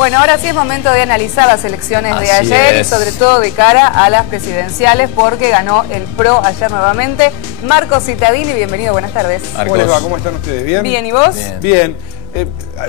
Bueno, ahora sí es momento de analizar las elecciones de Así ayer es. y sobre todo de cara a las presidenciales, porque ganó el PRO ayer nuevamente. Marcos Cittadini, bienvenido, buenas tardes. ¿Cómo les va? ¿Cómo están ustedes? ¿Bien? Bien, ¿y vos? Bien.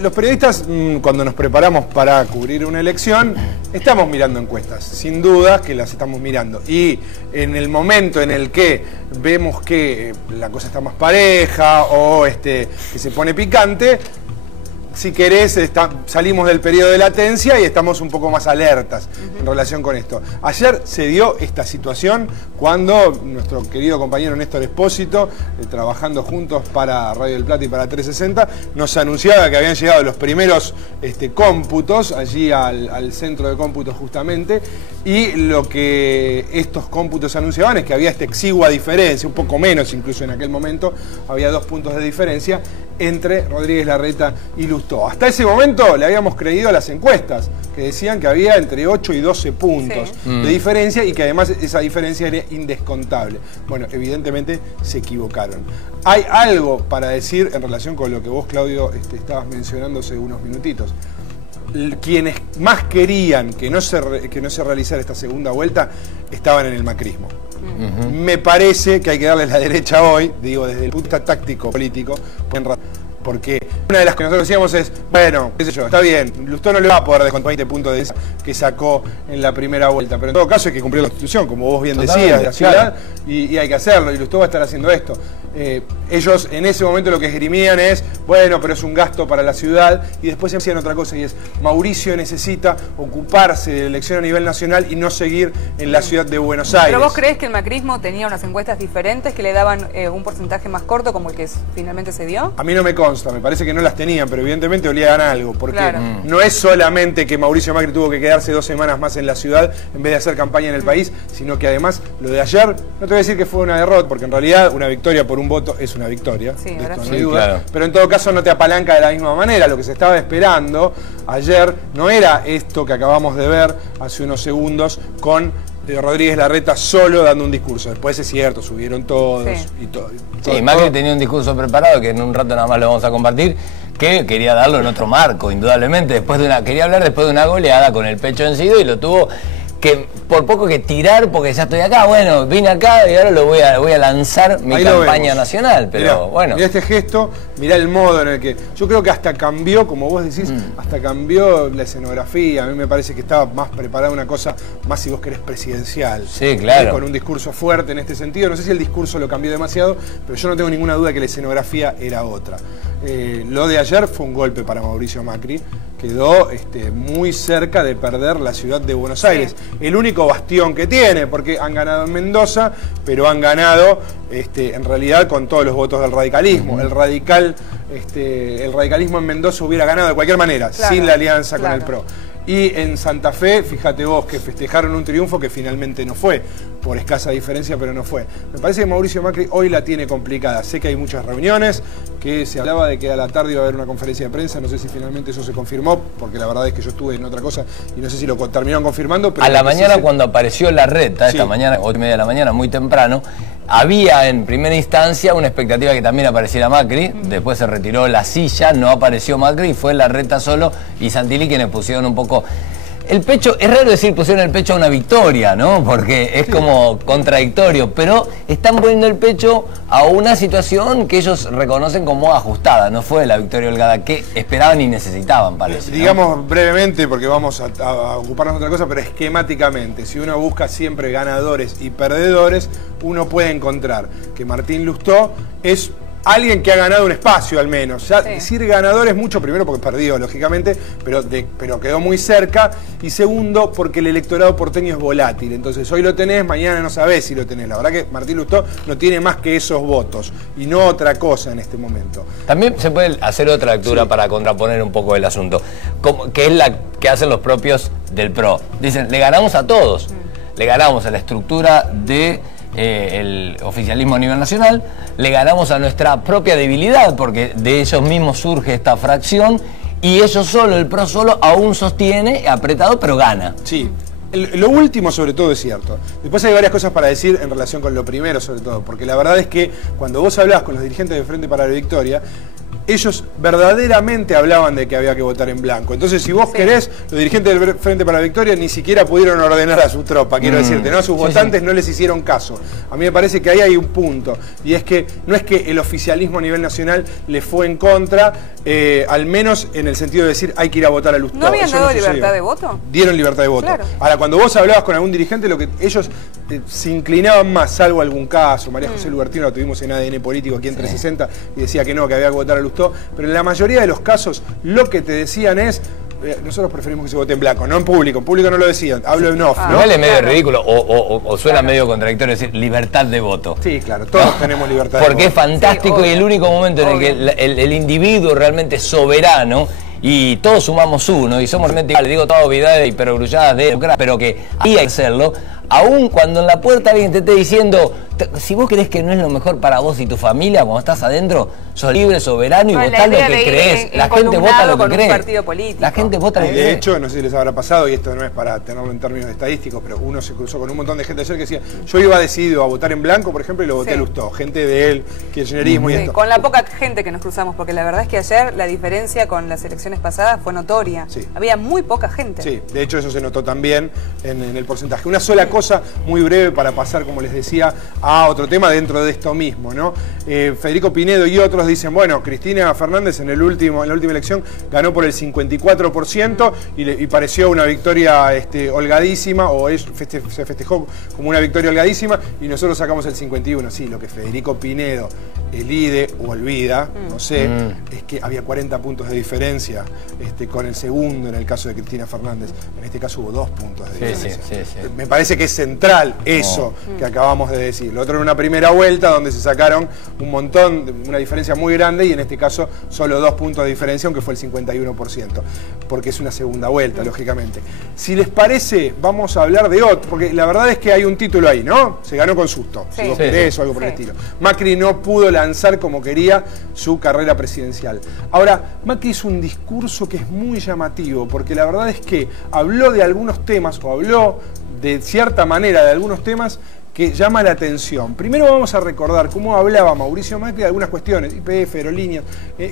Los periodistas, cuando nos preparamos para cubrir una elección, estamos mirando encuestas, sin duda que las estamos mirando. Y en el momento en el que vemos que la cosa está más pareja o que se pone picante, si querés, salimos del periodo de latencia y estamos un poco más alertas en relación con esto. Ayer se dio esta situación cuando nuestro querido compañero Néstor Espósito, trabajando juntos para Radio del Plata y para 360, nos anunciaba que habían llegado los primeros cómputos allí al centro de cómputos justamente, y lo que estos cómputos anunciaban es que había esta exigua diferencia, un poco menos incluso en aquel momento, había 2 puntos de diferencia entre Rodríguez Larreta y Lustó. Hasta ese momento le habíamos creído a las encuestas, que decían que había entre 8 y 12 puntos de diferencia y que además esa diferencia era indescontable. Bueno, evidentemente se equivocaron. Hay algo para decir en relación con lo que vos, Claudio, estabas mencionando hace unos minutitos. Quienes más querían que no se realizara esta segunda vuelta estaban en el macrismo. Me parece que hay que darle la derecha hoy, digo desde el punto de vista táctico político, porque una de las que nosotros decíamos es, bueno, qué sé yo, está bien, Lustó no le va a poder descontar 20 puntos de esa que sacó en la primera vuelta, pero en todo caso hay que cumplir la Constitución, como vos bien decías, de la ciudad, y hay que hacerlo, y Lustó va a estar haciendo esto. Ellos en ese momento lo que esgrimían es, bueno, pero es un gasto para la ciudad, y después se hacían otra cosa, y es, Mauricio necesita ocuparse de la elección a nivel nacional y no seguir en la ciudad de Buenos Aires. ¿Pero vos creés que el macrismo tenía unas encuestas diferentes que le daban un porcentaje más corto como el que finalmente se dio? A mí no me consta, me parece que no las tenían, pero evidentemente olían algo, porque no es solamente que Mauricio Macri tuvo que quedarse 2 semanas más en la ciudad en vez de hacer campaña en el país, sino que además lo de ayer, no te voy a decir que fue una derrota, porque en realidad una victoria por un voto es una victoria, sí, de esto no sí, hay duda, claro. Pero en todo caso no te apalanca de la misma manera. Lo que se estaba esperando ayer no era esto que acabamos de ver hace unos segundos con Rodríguez Larreta solo dando un discurso. Después es cierto, subieron todos y todo. Sí, Macri tenía un discurso preparado que en un rato nada más lo vamos a compartir, que quería darlo en otro marco, indudablemente. Quería hablar después de una goleada con el pecho vencido y lo tuvo que por poco que tirar, porque ya estoy acá, bueno, vine acá y ahora voy a lanzar mi campaña nacional, pero mirá, bueno. Mirá este gesto, mirá el modo en el que, yo creo que hasta cambió, como vos decís, hasta cambió la escenografía. A mí me parece que estaba más preparada una cosa, más si vos querés presidencial. Sí, claro. Con un discurso fuerte en este sentido. No sé si el discurso lo cambió demasiado, pero yo no tengo ninguna duda que la escenografía era otra. Lo de ayer fue un golpe para Mauricio Macri. Quedó muy cerca de perder la ciudad de Buenos Aires. El único bastión que tiene, porque han ganado en Mendoza, pero han ganado en realidad con todos los votos del radicalismo. El radicalismo en Mendoza hubiera ganado de cualquier manera, sin la alianza con el PRO. Y en Santa Fe, fíjate vos, que festejaron un triunfo que finalmente no fue, por escasa diferencia, pero no fue. Me parece que Mauricio Macri hoy la tiene complicada. Sé que hay muchas reuniones, que se hablaba de que a la tarde iba a haber una conferencia de prensa, no sé si finalmente eso se confirmó, porque la verdad es que yo estuve en otra cosa y no sé si lo terminaron confirmando. Pero a la mañana cuando apareció Larreta, esta mañana, 8:30 de la mañana, muy temprano, había en primera instancia una expectativa que también apareciera Macri, después se retiró la silla, no apareció Macri y fue Larreta solo y Santilli quienes pusieron un poco el pecho. Es raro decir pusieron el pecho a una victoria, ¿no? Porque es como contradictorio, pero están poniendo el pecho a una situación que ellos reconocen como ajustada, no fue la victoria holgada que esperaban y necesitaban, parece. Digamos brevemente, porque vamos a ocuparnos de otra cosa, pero esquemáticamente, si uno busca siempre ganadores y perdedores, uno puede encontrar que Martín Lustó es alguien que ha ganado un espacio al menos. Ya decir ganador es mucho, primero porque perdió, lógicamente, pero quedó muy cerca, y segundo porque el electorado porteño es volátil. Entonces hoy lo tenés, mañana no sabés si lo tenés. La verdad que Martín Lustó no tiene más que esos votos y no otra cosa en este momento. También se puede hacer otra lectura para contraponer un poco el asunto, que es la que hacen los propios del PRO. Dicen, le ganamos a todos, le ganamos a la estructura de el oficialismo a nivel nacional, le ganamos a nuestra propia debilidad, porque de ellos mismos surge esta fracción, y ellos solo, el PRO solo, aún sostiene, apretado, pero gana. Sí. Lo último sobre todo es cierto. Después hay varias cosas para decir en relación con lo primero sobre todo, porque la verdad es que cuando vos hablás con los dirigentes de Frente para la Victoria, ellos verdaderamente hablaban de que había que votar en blanco. Entonces, si vos querés, los dirigentes del Frente para la Victoria ni siquiera pudieron ordenar a su tropa, quiero decirte, ¿no? A sus votantes no les hicieron caso. A mí me parece que ahí hay un punto, y es que no es que el oficialismo a nivel nacional le fue en contra, al menos en el sentido de decir hay que ir a votar a Lustó. ¿No habían dado libertad de voto? Dieron libertad de voto. Claro. Ahora, cuando vos hablabas con algún dirigente, lo que ellos se inclinaban más, salvo algún caso, María José Lubertino la tuvimos en ADN Político aquí en 360 y decía que no, que había que votar a Lustó, pero en la mayoría de los casos lo que te decían es nosotros preferimos que se vote en blanco, no en público no lo decían, hablo en off, ¿no? Igual es medio ridículo o suena medio contradictorio decir libertad de voto. Sí, claro, todos tenemos libertad de voto. Porque es fantástico y el único momento en el que el individuo realmente es soberano y todos sumamos uno y somos realmente iguales, digo todas obviedades y perogrulladas de democracia, pero que hay que hacerlo, aun cuando en la puerta alguien te esté diciendo, si vos crees que no es lo mejor para vos y tu familia, cuando estás adentro, sos libre, soberano y votás lo que crees. La gente vota lo que cree. La gente vota lo que cree. De hecho, no sé si les habrá pasado, y esto no es para tenerlo en términos estadísticos, pero uno se cruzó con un montón de gente ayer que decía, yo iba decidido a votar en blanco, por ejemplo, y lo voté a Lustó. Gente de él, kirchnerismo y esto. Con la poca gente que nos cruzamos, porque la verdad es que ayer la diferencia con las elecciones pasadas fue notoria. Había muy poca gente. Sí, de hecho eso se notó también en el porcentaje. Una sola cosa muy breve para pasar, como les decía, a otro tema dentro de esto mismo, ¿no? Federico Pinedo y otros dicen, bueno, Cristina Fernández en la última elección ganó por el 54% y pareció una victoria holgadísima, o se festejó como una victoria holgadísima, y nosotros sacamos el 51%. Sí, lo que Federico Pinedo elide o olvida, no sé, es que había 40 puntos de diferencia con el segundo en el caso de Cristina Fernández. En este caso hubo 2 puntos de diferencia. Me parece que es central eso que acabamos de decir. Lo otro en una primera vuelta donde se sacaron un montón, una diferencia muy grande, y en este caso solo 2 puntos de diferencia, aunque fue el 51%, porque es una segunda vuelta, lógicamente. Si les parece, vamos a hablar de otro, porque la verdad es que hay un título ahí, ¿no? Se ganó con susto, si vos querés o algo por el estilo. Macri no pudo lanzar como quería su carrera presidencial. Ahora, Macri hizo un discurso que es muy llamativo, porque la verdad es que habló de algunos temas, o habló de cierta manera de algunos temas que llama la atención. Primero vamos a recordar cómo hablaba Mauricio Macri de algunas cuestiones, YPF, aerolíneas,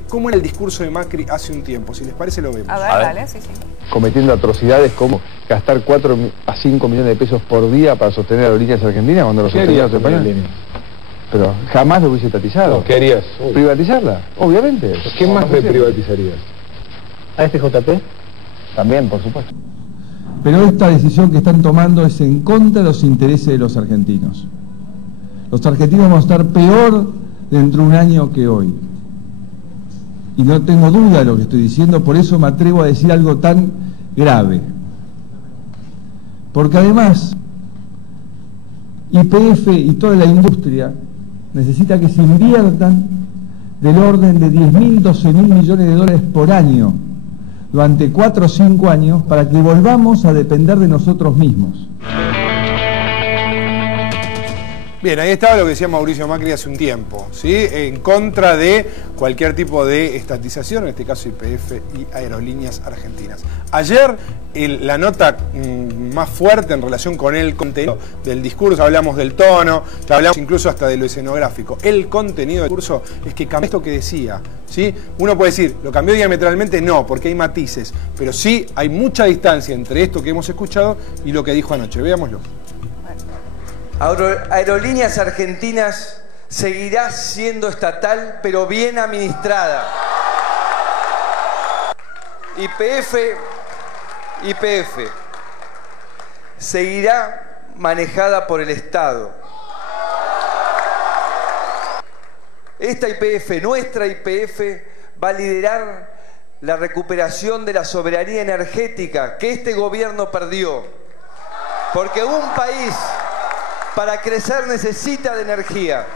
cómo era el discurso de Macri hace un tiempo. Si les parece lo vemos. A ver, dale, sí. Cometiendo atrocidades como gastar 4 a 5 millones de pesos por día para sostener aerolíneas argentinas cuando los sostenían los españoles. Pero jamás lo hubiese estatizado. No, ¿qué harías? ¿Privatizarla? Obviamente. ¿Qué más me privatizarías? ¿A JP? También, por supuesto. Pero esta decisión que están tomando es en contra de los intereses de los argentinos. Los argentinos vamos a estar peor dentro de un año que hoy. Y no tengo duda de lo que estoy diciendo, por eso me atrevo a decir algo tan grave. Porque además, YPF y toda la industria necesita que se inviertan del orden de 10.000, 12.000 millones de dólares por año durante 4 o 5 años para que volvamos a depender de nosotros mismos. Bien, ahí estaba lo que decía Mauricio Macri hace un tiempo, ¿sí? En contra de cualquier tipo de estatización, en este caso YPF y Aerolíneas Argentinas. Ayer la nota más fuerte en relación con el contenido del discurso, hablamos del tono, hablamos incluso hasta de lo escenográfico. El contenido del discurso es que cambió esto que decía, ¿sí? Uno puede decir, ¿lo cambió diametralmente? No, porque hay matices, pero sí hay mucha distancia entre esto que hemos escuchado y lo que dijo anoche. Veámoslo. Aerolíneas Argentinas seguirá siendo estatal, pero bien administrada. YPF seguirá manejada por el Estado. Esta YPF, nuestra YPF, va a liderar la recuperación de la soberanía energética que este gobierno perdió. Porque un país, para crecer, necesita de energía.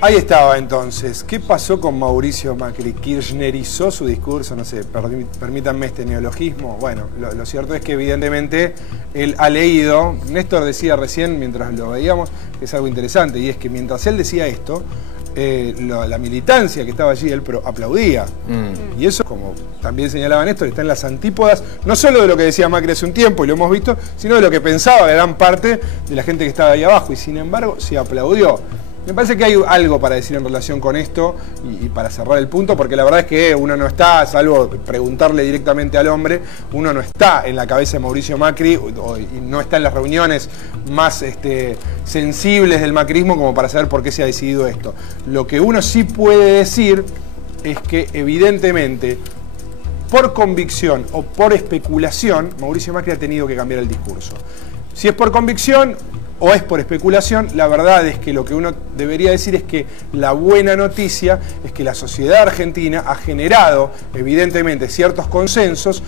Ahí estaba entonces. ¿Qué pasó con Mauricio Macri? ¿Kirchnerizó su discurso? No sé, permítanme este neologismo. Bueno, lo cierto es que evidentemente él ha leído. Néstor decía recién, mientras lo veíamos, que es algo interesante, y es que mientras él decía esto, la militancia que estaba allí, él aplaudía. Y eso, como también señalaba Néstor, está en las antípodas, no solo de lo que decía Macri hace un tiempo, y lo hemos visto, sino de lo que pensaba gran parte de la gente que estaba ahí abajo, y sin embargo se aplaudió. Me parece que hay algo para decir en relación con esto y para cerrar el punto, porque la verdad es que uno no está, salvo preguntarle directamente al hombre, uno no está en la cabeza de Mauricio Macri y no está en las reuniones más sensibles del macrismo como para saber por qué se ha decidido esto. Lo que uno sí puede decir es que evidentemente, por convicción o por especulación, Mauricio Macri ha tenido que cambiar el discurso. Si es por convicción o es por especulación, la verdad es que lo que uno debería decir es que la buena noticia es que la sociedad argentina ha generado evidentemente ciertos consensos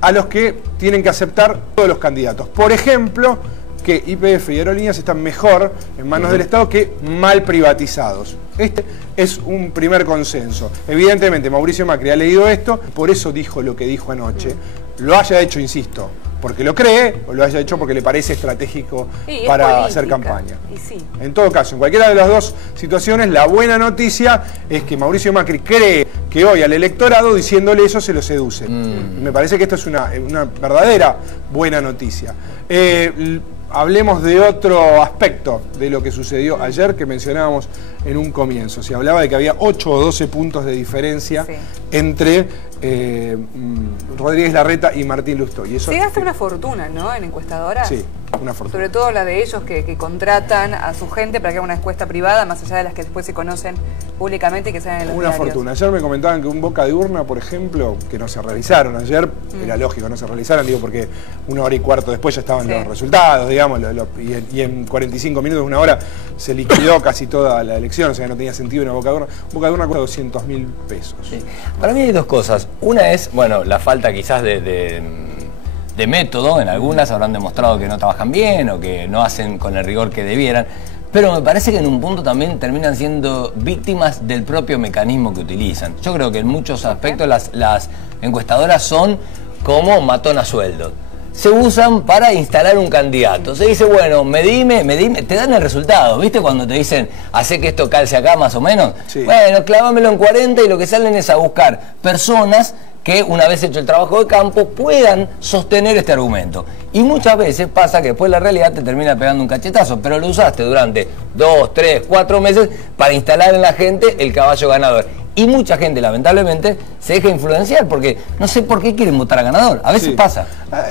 a los que tienen que aceptar todos los candidatos. Por ejemplo, que YPF y Aerolíneas están mejor en manos del Estado que mal privatizados. Este es un primer consenso. Evidentemente Mauricio Macri ha leído esto, por eso dijo lo que dijo anoche. Lo haya hecho, insisto, porque lo cree, o lo haya hecho porque le parece estratégico para hacer campaña. Y sí. En todo caso, en cualquiera de las dos situaciones, la buena noticia es que Mauricio Macri cree que hoy al electorado, diciéndole eso, se lo seduce. Me parece que esto es una verdadera buena noticia. Hablemos de otro aspecto de lo que sucedió ayer, que mencionábamos en un comienzo. Se hablaba de que había 8 o 12 puntos de diferencia entre Rodríguez Larreta y Martín Lustó. Y eso se gasta una fortuna, ¿no?, en encuestadoras. Sí, una fortuna. Sobre todo la de ellos que contratan a su gente para que haga una encuesta privada, más allá de las que después se conocen públicamente y que sean en los diarios. Fortuna. Ayer me comentaban que un boca de urna, por ejemplo, que no se realizaron ayer, era lógico, no se realizaron, digo, porque 1 hora y cuarto después ya estaban los resultados, digamos, y en 45 minutos, 1 hora, se liquidó casi toda la elección, o sea, no tenía sentido una boca de urna. Boca de urna cuesta 200.000 pesos. Sí. Para mí hay dos cosas. Una es, bueno, la falta quizás de método. En algunas habrán demostrado que no trabajan bien o que no hacen con el rigor que debieran. Pero me parece que en un punto también terminan siendo víctimas del propio mecanismo que utilizan. Yo creo que en muchos aspectos las encuestadoras son como matón a sueldo. Se usan para instalar un candidato. Se dice, bueno, medime, te dan el resultado. ¿Viste cuando te dicen, hacé que esto calce acá más o menos? Sí. Bueno, clávamelo en 40 y lo que salen es a buscar personas que una vez hecho el trabajo de campo puedan sostener este argumento. Y muchas veces pasa que después la realidad te termina pegando un cachetazo, pero lo usaste durante 2, 3, 4 meses para instalar en la gente el caballo ganador. Y mucha gente, lamentablemente, se deja influenciar porque no sé por qué quieren votar a ganador. A veces pasa.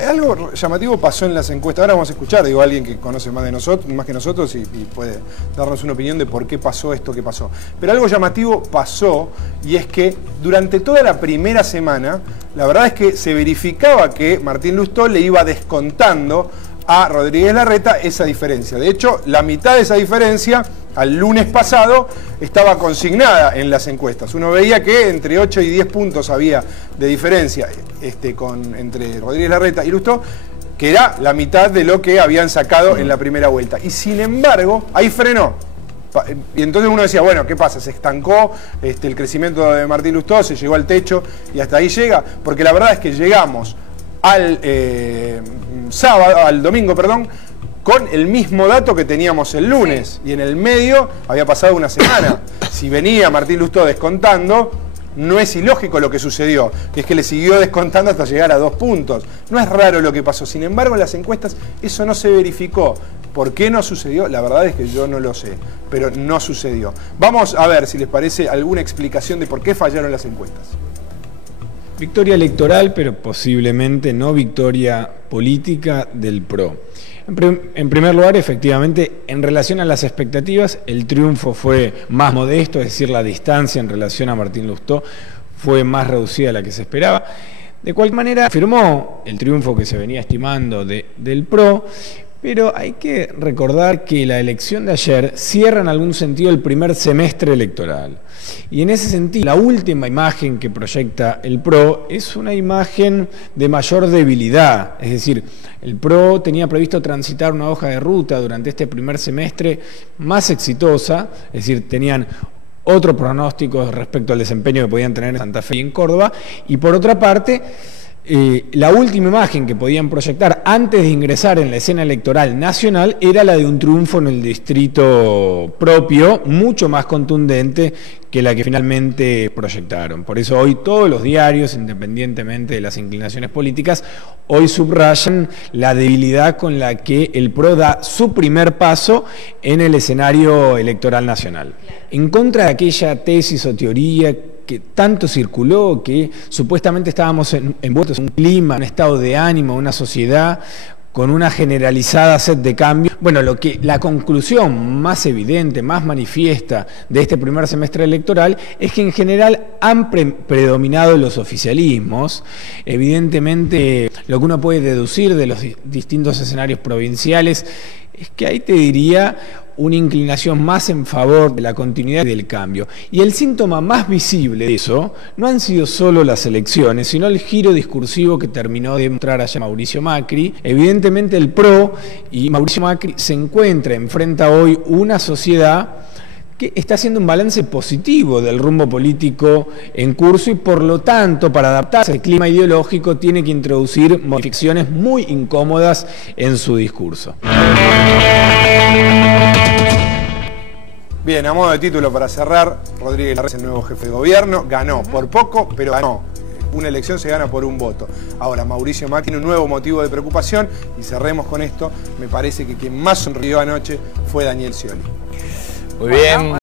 Algo llamativo pasó en las encuestas. Ahora vamos a escuchar, digo, a alguien que conoce más que nosotros y puede darnos una opinión de por qué pasó esto que pasó. Pero algo llamativo pasó, y es que durante toda la primera semana, la verdad es que se verificaba que Martín Lustó le iba descontando a Rodríguez Larreta esa diferencia. De hecho, la mitad de esa diferencia al lunes pasado estaba consignada en las encuestas. Uno veía que entre 8 y 10 puntos había de diferencia entre Rodríguez Larreta y Lustó, que era la mitad de lo que habían sacado en la primera vuelta. Y sin embargo, ahí frenó. Y entonces uno decía, bueno, ¿qué pasa? Se estancó el crecimiento de Martín Lustó, se llegó al techo y hasta ahí llega, porque la verdad es que llegamos al domingo, con el mismo dato que teníamos el lunes, y en el medio había pasado una semana. Si venía Martín Lustó descontando, no es ilógico lo que sucedió, que es que le siguió descontando hasta llegar a 2 puntos. No es raro lo que pasó, sin embargo en las encuestas eso no se verificó. ¿Por qué no sucedió? La verdad es que yo no lo sé, pero no sucedió. Vamos a ver si les parece alguna explicación de por qué fallaron las encuestas. Victoria electoral, pero posiblemente no victoria política del PRO. En primer lugar, efectivamente, en relación a las expectativas, el triunfo fue más modesto, es decir, la distancia en relación a Martín Lustó fue más reducida a la que se esperaba. De cualquier manera, firmó el triunfo que se venía estimando del PRO, pero hay que recordar que la elección de ayer cierra en algún sentido el primer semestre electoral. Y en ese sentido, la última imagen que proyecta el PRO es una imagen de mayor debilidad. Es decir, el PRO tenía previsto transitar una hoja de ruta durante este primer semestre más exitosa, es decir, tenían otro pronóstico respecto al desempeño que podían tener en Santa Fe y en Córdoba, y por otra parte, La última imagen que podían proyectar antes de ingresar en la escena electoral nacional era la de un triunfo en el distrito propio, mucho más contundente que la que finalmente proyectaron. Por eso hoy todos los diarios, independientemente de las inclinaciones políticas, hoy subrayan la debilidad con la que el PRO da su primer paso en el escenario electoral nacional. En contra de aquella tesis o teoría que tanto circuló, que supuestamente estábamos envueltos en un clima, un estado de ánimo, una sociedad con una generalizada sed de cambio. Bueno, la conclusión más evidente, más manifiesta de este primer semestre electoral es que en general han predominado los oficialismos. Evidentemente, lo que uno puede deducir de los distintos escenarios provinciales es que ahí te diría una inclinación más en favor de la continuidad y del cambio. Y el síntoma más visible de eso no han sido solo las elecciones, sino el giro discursivo que terminó de mostrar allá Mauricio Macri. Evidentemente el PRO y Mauricio Macri enfrenta hoy una sociedad que está haciendo un balance positivo del rumbo político en curso y por lo tanto, para adaptarse al clima ideológico, tiene que introducir modificaciones muy incómodas en su discurso. Bien, a modo de título para cerrar, Rodríguez Larreta, el nuevo jefe de gobierno, ganó por poco, pero ganó. Una elección se gana por un voto. Ahora, Mauricio Macri tiene un nuevo motivo de preocupación y cerremos con esto. Me parece que quien más sonrió anoche fue Daniel Scioli. Muy bien.